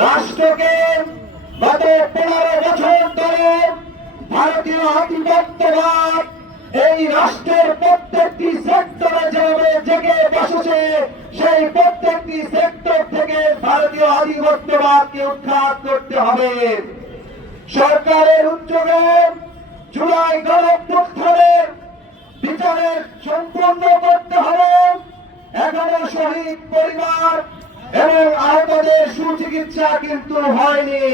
রাষ্ট্রকে গত 15 বছর ধরে ভারতীয় আধিপত্যবাদ এই রাষ্ট্রের প্রত্যেকটি সেক্টরে যেভাবে জেগে বসেছে, সেই প্রত্যেকটি সেক্টর থেকে ভারতীয় আধিপত্যবাদকে উৎখাত করতে হবে। সরকারের উদ্যোগে জুলাই গণঅভ্যুত্থানের বিচারের সম্পূর্ণ করতে হবে। এখনো শহীদ পরিবার এবং আহতদের সুচিকিৎসা কিন্তু হয়নি।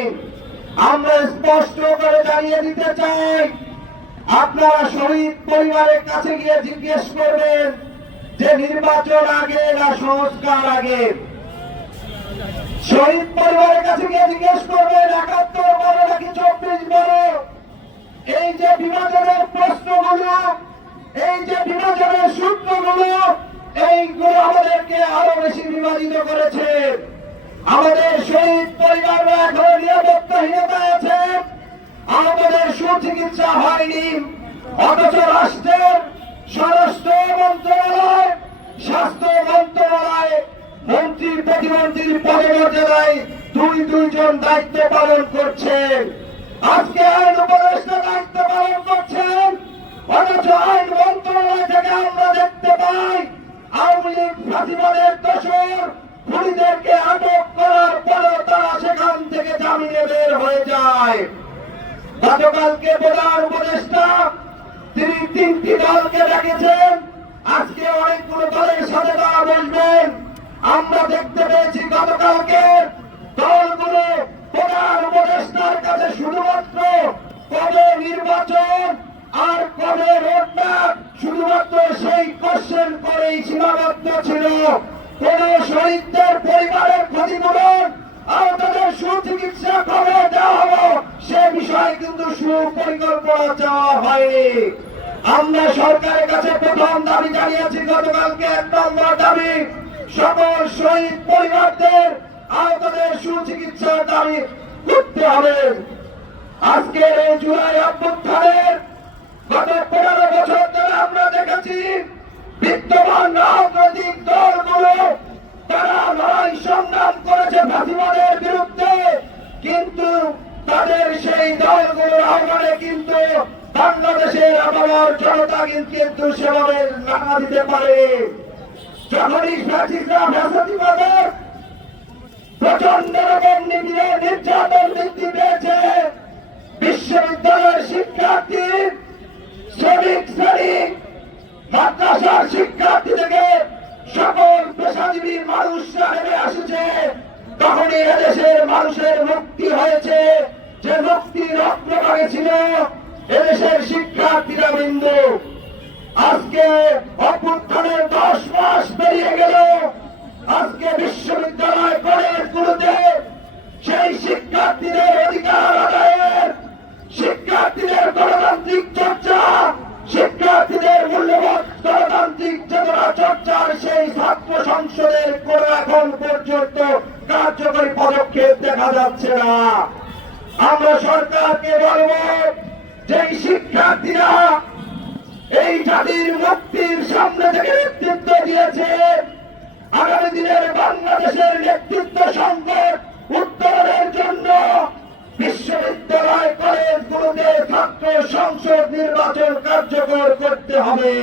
আমরা স্পষ্ট করে জানিয়ে দিতে চাই, আপনারা শহীদ পরিবারের কাছে গিয়ে জিজ্ঞেস করবেন যে নির্বাচন আগে না সংস্কার আগে। শহীদ পরিবারের কাছে গিয়ে জিজ্ঞেস করবেন ৭১ বড় নাকি ২৪ বড়। এই যে বিভাজনের প্রশ্নগুলো, এই যে বিভাজনের সূত্রগুলো, এইগুলো আমাদেরকে আরো বেশি বিভাজিত করেছে। আমাদের শহীদ পরিবাররা এখন নিরাপত্তাহীনতায় আছে, আমাদের সুচিকিৎসা হয়নি, অথচ রাষ্ট্রের স্বরাষ্ট্র মন্ত্রণালয়, স্বাস্থ্য মন্ত্রণালয় মন্ত্রী প্রতিমন্ত্রীর পদমর্যাদায় দুইজন দায়িত্ব পালন করছেন। আজকে আইন উপদেষ্টা দায়িত্ব পালন করছেন, অথচ আইন মন্ত্রণালয় থেকে আমরা দেখতে পাই আওয়ামী লীগ ফাঁসিবাদের দোষর খুনিদেরকে আটক করার পরেও তারা সেখান থেকে জামিনে বের হয়ে যায়। গতকালকে প্রধান উপদেষ্টা তিনি 3টি দলকে ডেকেছেন, আজকে অনেকগুলো দলের সাথে তারা বসবেন। আমরা দেখতে পেয়েছি গতকালকে দলগুলো প্রধান উপদেষ্টার কাছে শুধুমাত্র কবে নির্বাচন আর কবে রোডম্যাপ, শুধুমাত্র সেই কোশ্চেন করেই সীমাবদ্ধ ছিল। কোন শহীদদের পরিবারের ক্ষতিপূরণ, আহতদের সুচিকিৎসা কবে দেওয়া হলো সে বিষয়ে কিন্তু সুপরিকল্পনা চাওয়া হয়নি। আমরা সরকারের কাছে প্রথম দাবি জানিয়েছি, গতকালকে 1 নম্বর দাবি, সকল শহীদ পরিবারদের আহতদের সুচিকিৎসার দাবি করতে হবে। আজকের এই জুলাই অভ্যুত্থানের গত 15 বছর ধরে আমরা দেখেছি বিদ্যমান রাজনৈতিক দলগুলো তারা লড়াই সংগ্রাম করেছে ফাঁসিবাদের বিরুদ্ধে, কিন্তু তাদের সেই দলগুলোর আহ্বানে কিন্তু বাংলাদেশের আবার জনতা কিন্তু সেভাবে নাড়া দিতে পারে। যখনই ফ্যাসিবাদের প্রচন্ড রকম নির্যাতন বৃদ্ধি পেয়েছে, বিশ্ববিদ্যালয়ের শিক্ষার্থী, শ্রমিক শ্রেণী, মাদ্রাসার শিক্ষার্থী থেকে সকল পেশাজীবী মানুষরা নেমে আসছে, তখনই এদেশের মানুষের মুক্তি হয়েছে। যে মুক্তির অগ্রভাগে ছিল এদেশের শিক্ষার্থীরা বিন্দু। আজকে অভ্যুত্থানের 10 মাস পেরিয়ে গেল, আজকে বিশ্ববিদ্যালয় কলেজগুলোতে সেই শিক্ষার্থীদের অধিকার আদায়ের, শিক্ষার্থীদের গণতান্ত্রিক চর্চা, শিক্ষার্থীদের মূল্যবোধ গণতান্ত্রিক চেতনা চর্চার সেই ছাত্র সংসদের কোন এখন পর্যন্ত কার্যকরী পদক্ষেপ দেখা যাচ্ছে না। আমরা সরকারকে বলব, যে শিক্ষার্থীরা এই জাতির মুক্তির সামনে থেকে নেতৃত্ব দিয়েছে, আগামী দিনের বাংলাদেশের নেতৃত্ব সংকট উত্তরণের জন্য বিশ্ববিদ্যালয় কলেজগুলোতে ছাত্র সংসদ নির্বাচন কার্যকর করতে হবে।